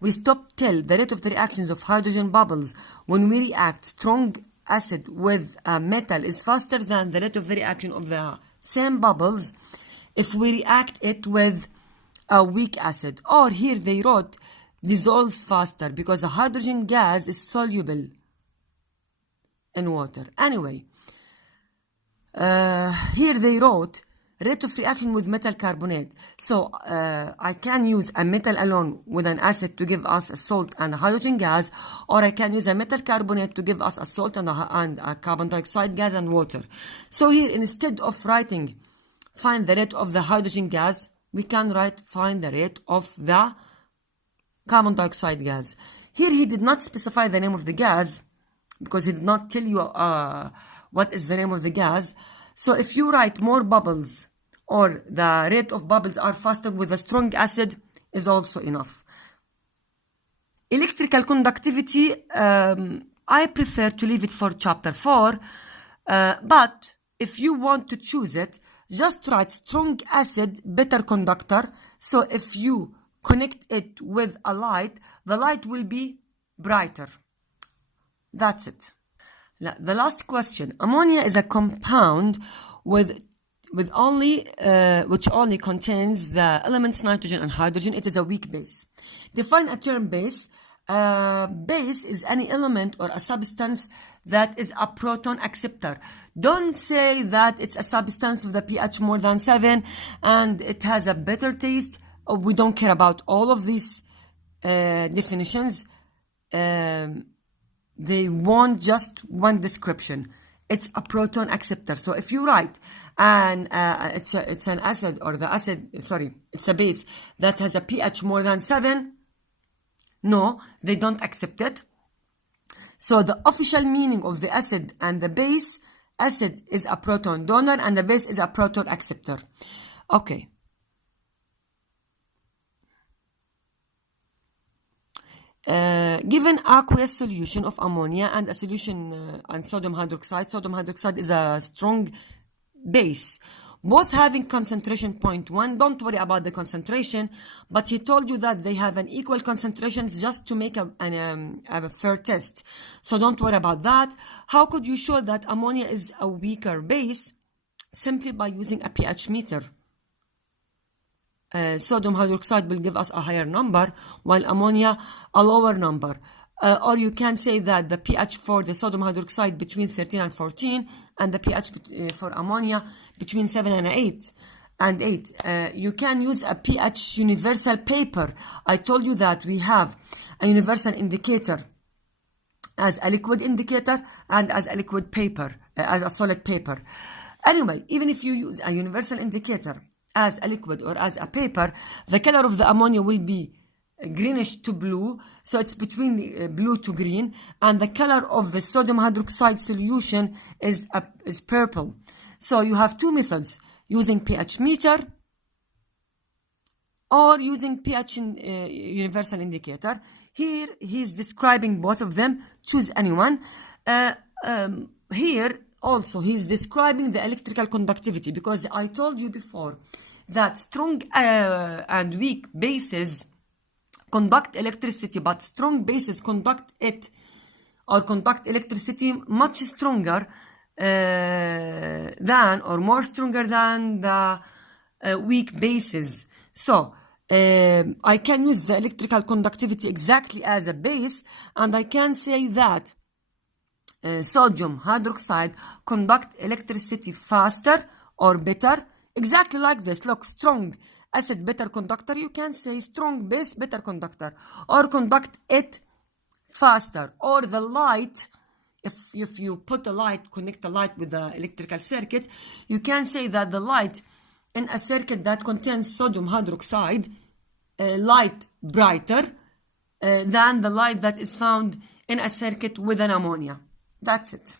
We stop till the rate of the reactions of hydrogen bubbles when we react strong acid with a metal is faster than the rate of the reaction of the same bubbles if we react it with a weak acid. Or here they wrote dissolves faster because the hydrogen gas is soluble in water. Anyway, here they wrote rate of reaction with metal carbonate. So I can use a metal alone with an acid to give us a salt and a hydrogen gas, or I can use a metal carbonate to give us a salt and a carbon dioxide gas and water. So here, instead of writing find the rate of the hydrogen gas, we can write find the rate of the carbon dioxide gas. Here he did not specify the name of the gas because he did not tell you what is the name of the gas. So if you write more bubbles or the rate of bubbles are faster with a strong acid is also enough. Electrical conductivity, I prefer to leave it for chapter 4, but if you want to choose it, just write strong acid, better conductor. So if you connect it with a light, the light will be brighter. That's it. The last question. Ammonia is a compound which only contains the elements nitrogen and hydrogen. It is a weak base. Define a term base. Base is any element or a substance that is a proton acceptor. Don't say that it's a substance with a pH more than 7 and it has a better taste. We don't care about all of these definitions. They want just one description. It's a proton acceptor. So if you write and it's an acid, or it's a base that has a pH more than 7, no, they don't accept it. So the official meaning of the acid and the base, acid is a proton donor and the base is a proton acceptor. Okay. Given aqueous solution of ammonia and a solution on sodium hydroxide is a strong base, both having concentration 0.1. Don't worry about the concentration, but he told you that they have an equal concentrations just to make a fair test. So don't worry about that. How could you show that ammonia is a weaker base? Simply by using a pH meter. Sodium hydroxide will give us a higher number, while ammonia a lower number. Or you can say that the pH for the sodium hydroxide between 13 and 14, and the pH for ammonia between 7 and 8. You can use a pH universal paper. I told you that we have a universal indicator as a liquid indicator and as a liquid paper, as a solid paper. Anyway, even if you use a universal indicator as a liquid or as a paper, the color of the ammonia will be greenish to blue, so it's between the blue to green, and the color of the sodium hydroxide solution is purple. So you have two methods, using pH meter or using pH universal indicator. Here he's describing both of them. Choose anyone. Here also he's describing the electrical conductivity, because I told you before that strong and weak bases conduct electricity, but strong bases conduct electricity much stronger than, or more stronger than, the weak bases. So I can use the electrical conductivity exactly as a base, and I can say that sodium hydroxide conduct electricity faster or better, exactly like this. Look, strong acid better conductor, you can say strong base better conductor, or conduct it faster. Or the light, if you put a light, connect a light with the electrical circuit, you can say that the light in a circuit that contains sodium hydroxide light brighter than the light that is found in a circuit with an ammonia. That's it.